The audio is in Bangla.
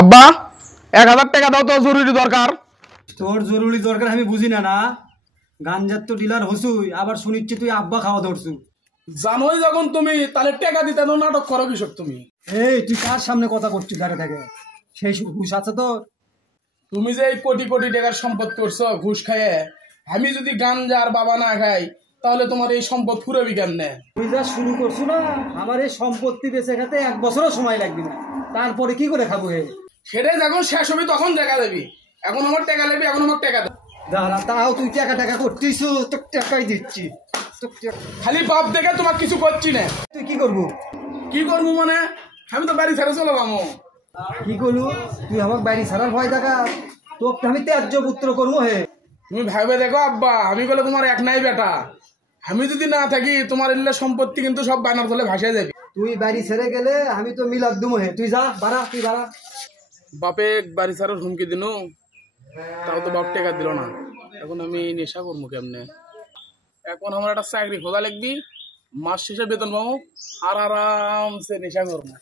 আব্বা 1000 টাকা দাও তো, জরুরি দরকার। তোর জরুরি দরকার আমি বুঝি না। না গাঞ্জার তো ডিলার হসুই, আবার শুনিচ্ছি তুই আব্বা খাওয়া ধরছু। জানোই যখন তুমি, তাহলে টাকা দিতে তো নাটক করো কৃষক তুমি। এই তুই কার সামনে কথা করছিস দাঁড়িয়ে থাকে? সেই হুশ আছে তো? তুমি যে এই কোটি কোটি টাকার সম্পদ করছো ঘুষ খাইয়ে, আমি যদি গাঞ্জা আর বাবা না খাই তাহলে তোমার এই সম্পদ ফুরাবি কেন? তুই যা শুরু করছু না, আমার এই সম্পত্তি বেঁচে খেতে 1 বছরও সময় লাগবে না। তারপরে কি করে খাবো? সেটাই যখন শেষ হবে তখন দেখা দেবি। এখন আমার টাকা লাগবে, এখন আমার টাকা দাও। দাঁড়া, তাও তুই টাকা টাকা করতিস, তোর টাকাই দিচ্ছি। খালি বাপ দেখে তোমার কিছু করছি না। তুই কি করবো? কি করবো মানে? আমি তো বাড়ি ছেড়ে চলে যাবো। কি করলু? তুই আমাকে বাড়ি ছাড়ার ভয় দেখা? তোকে আমি ত্যায্য পুত্র করবো হে। তুমি ভাবে দেখো আব্বা, আমি বলে তোমার এক নাই বেটা। আমি যদি না থাকি তোমার এলে সম্পত্তি কিন্তু সব বানার ফলে ভাসে যাবে। তুই বাড়ি ছেড়ে গেলে আমি তো মিলাদ দুমো হে। তুই যা, বাড়া, তুই বাড়া। বাপে বাড়ি ছাড়ার হুমকি দিন, তাও তো বাপ টাকা দিল না। এখন আমি নেশা করবো কেমনে? এখন আমার একটা চাকরি খোঁজা লাগবি, মাস শেষে বেতন পাবো, আর আরামসে নেশা করবো।